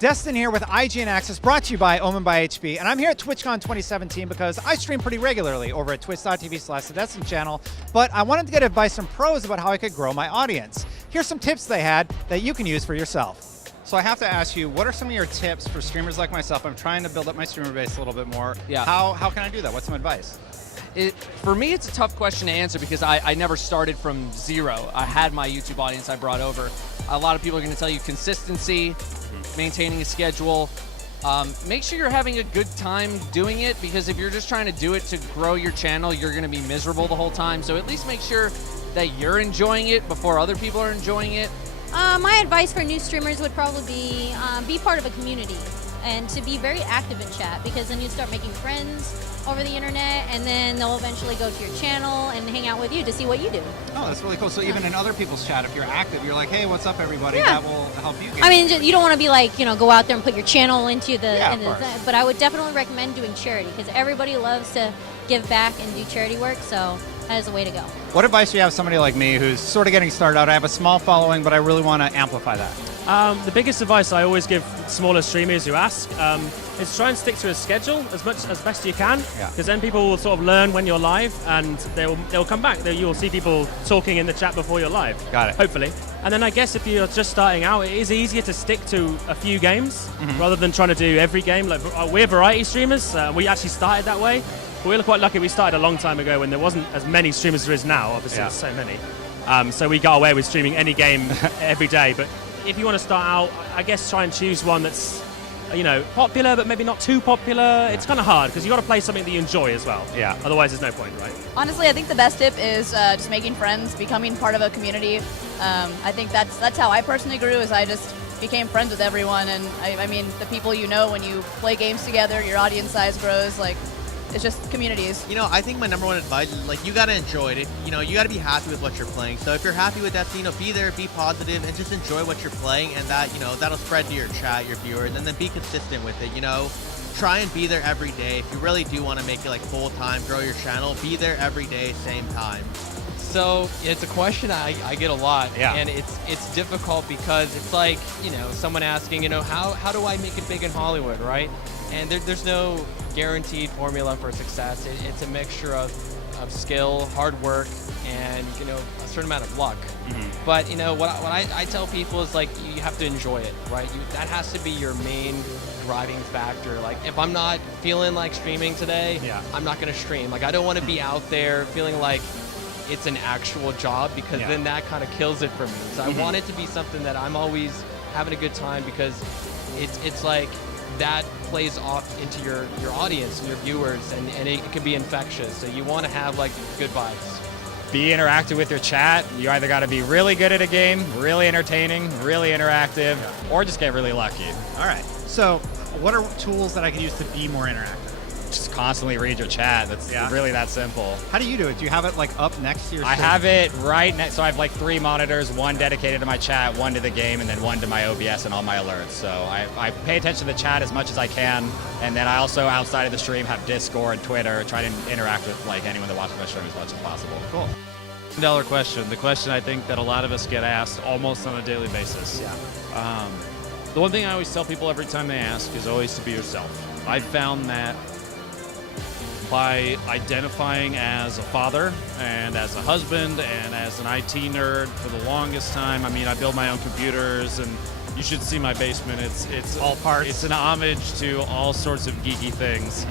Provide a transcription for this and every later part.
Destin here with IGN Access, brought to you by Omen by HP, and I'm here at TwitchCon 2017 because I stream pretty regularly over at twitch.tv/the channel, but I wanted to get advice from pros about how I could grow my audience. Here's some tips they had that you can use for yourself. So I have to ask you, what are some of your tips for streamers like myself? I'm trying to build up my streamer base a little bit more. Yeah. How can I do that? What's some advice? For me, it's a tough question to answer because I never started from zero. I had my YouTube audience I brought over. A lot of people are going to tell you consistency, maintaining a schedule. Make sure you're having a good time doing it, because if you're just trying to do it to grow your channel, you're going to be miserable the whole time. So at least make sure that you're enjoying it before other people are enjoying it. My advice for new streamers would probably be part of a community and to be very active in chat, because then you start making friends over the internet, and then they'll eventually go to your channel and hang out with you to see what you do. Oh, that's really cool. So even in other people's chat, if you're active, you're like, hey, what's up, everybody? Yeah. That will help you. I mean, you don't want to be like, go out there and put your channel into the, Yeah, into of the course. but I would definitely recommend doing charity, because everybody loves to give back and do charity work, so that is the way to go. What advice do you have for somebody like me who's sort of getting started out? I have a small following, but I really want to amplify that. The biggest advice I always give smaller streamers who ask is try and stick to a schedule as best you can, Yeah. because then people will sort of learn when you're live, and they'll come back. You'll see people talking in the chat before you're live. Got it. Hopefully. And then I guess if you're just starting out, it is easier to stick to a few games rather than trying to do every game. Like, we're variety streamers. We actually started that way. But we were quite lucky. We started a long time ago when there wasn't as many streamers as there is now. Obviously, Yeah. there's so many. So we got away with streaming any game every day. But if you want to start out, I guess try and choose one that's, popular but maybe not too popular. It's kind of hard because you got to play something that you enjoy as well. Yeah. Otherwise, there's no point, right? Honestly, I think the best tip is just making friends, becoming part of a community. I think that's how I personally grew, is I just became friends with everyone. And I mean, the people you know, when you play games together, your audience size grows. Like, it's just communities. I think my number one advice is, you got to enjoy it. You got to be happy with what you're playing. So if you're happy with that, be there, be positive, and just enjoy what you're playing, and that, that'll spread to your chat, your viewers, and then be consistent with it, Try and be there every day. If you really do want to make it like full time, grow your channel, be there every day, same time. So it's a question I get a lot, Yeah. and it's difficult because it's like, someone asking, how do I make it big in Hollywood, right? And there's no guaranteed formula for success. It's a mixture of skill, hard work, and a certain amount of luck. But what I tell people is, like, you have to enjoy it, right? That has to be your main driving factor. Like, if I'm not feeling like streaming today, Yeah. I'm not going to stream. Like, I don't want to be out there feeling like it's an actual job, because Yeah. then that kind of kills it for me. So I want it to be something that I'm always having a good time, because it's like that plays off into your audience and your viewers, and it can be infectious. So you want to have like good vibes. Be interactive with your chat. You either got to be really good at a game, really entertaining, really interactive, or just get really lucky. All right. So what are tools that I can use to be more interactive? Just constantly read your chat. That's Yeah. really that simple. How do you do it? Do you have it like up next to your I screen? have it right next, so I have like 3 monitors, one dedicated to my chat, one to the game, and then one to my OBS and all my alerts. So I pay attention to the chat as much as I can, and then I also, outside of the stream, have Discord, Twitter, try to interact with like anyone that watches my stream as much as possible. Cool. $1 question. The question I think that a lot of us get asked almost on a daily basis. Yeah. The one thing I always tell people every time they ask is always to be yourself. I found that by identifying as a father and as a husband and as an IT nerd for the longest time. I mean, I build my own computers, and you should see my basement. It's all parts. It's an homage to all sorts of geeky things.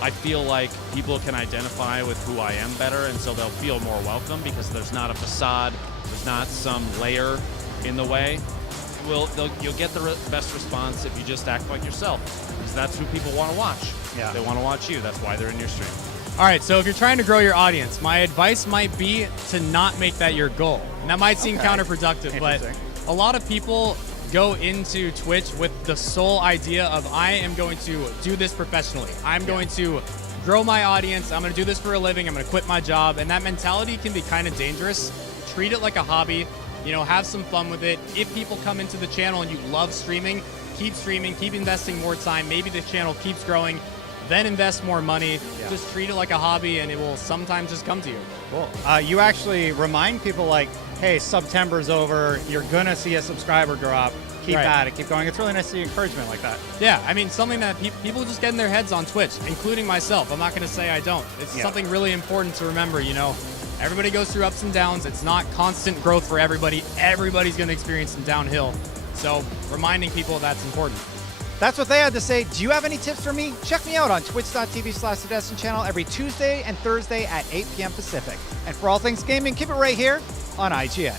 I feel like people can identify with who I am better, and so they'll feel more welcome because there's not a facade, there's not some layer in the way. You'll get the best response if you just act like yourself, because that's who people want to watch. Yeah. They want to watch you. That's why they're in your stream. All right, so if you're trying to grow your audience, my advice might be to not make that your goal. And that might seem counterproductive, but Interesting. a lot of people go into Twitch with the sole idea of, I am going to do this professionally. I'm going to grow my audience. I'm going to do this for a living. I'm going to quit my job. And that mentality can be kind of dangerous. Treat it like a hobby. Have some fun with it. If people come into the channel and you love streaming, keep investing more time. Maybe the channel keeps growing. Then invest more money. Yeah. Just treat it like a hobby, and it will sometimes just come to you. Cool. You actually remind people like, hey, September's over. You're going to see a subscriber drop. keep Right. at it, keep going. It's really nice to see encouragement like that. Yeah, I mean, something that people just get in their heads on Twitch, including myself. I'm not going to say I don't. It's Yeah. something really important to remember, you know. Everybody goes through ups and downs. It's not constant growth for everybody. Everybody's going to experience some downhill. So reminding people that's important. That's what they had to say. Do you have any tips for me? Check me out on twitch.tv/thedestin channel every Tuesday and Thursday at 8 p.m. Pacific. And for all things gaming, keep it right here on IGN.